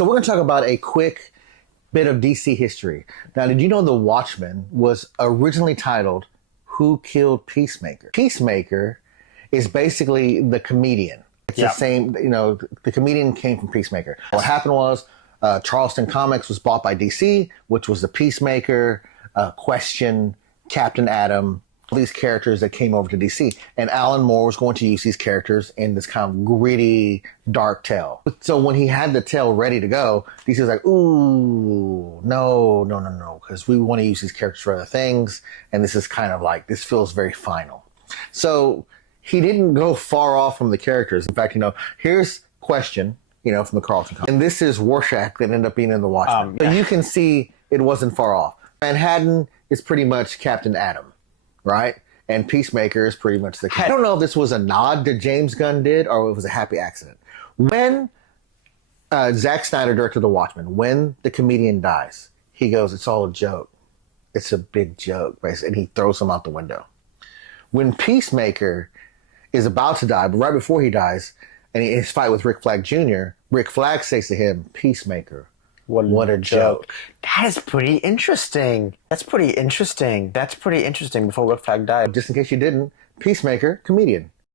So we're going to talk about a quick bit of DC history. Now, did you know the Watchmen was originally titled Who Killed Peacemaker? Peacemaker is basically the comedian. It's the same, the comedian came from Peacemaker. What happened was Charlton Comics was bought by DC, which was the Peacemaker, Question, Captain Atom, all these characters that came over to DC. And Alan Moore was going to use these characters in this kind of gritty, dark tale. So when he had the tale ready to go, DC was like, ooh, no, because we want to use these characters for other things. And this is kind of like, this feels very final. So he didn't go far off from the characters. In fact, here's Question, from the Charlton Comics. And this is Rorschach that ended up being in the Watchmen. So you can see it wasn't far off. Manhattan is pretty much Captain Atom, right? And Peacemaker is pretty much I don't know if this was a nod that James Gunn did or it was a happy accident. When Zack Snyder directed The Watchmen, when the comedian dies, he goes, it's all a joke. It's a big joke, basically, and he throws him out the window. When Peacemaker is about to die, but right before he dies, and his fight with Rick Flag Jr., Rick Flag says to him, Peacemaker, what a joke. That is pretty interesting. That's pretty interesting before Rick Flag died. Just in case you didn't, Peacemaker, comedian.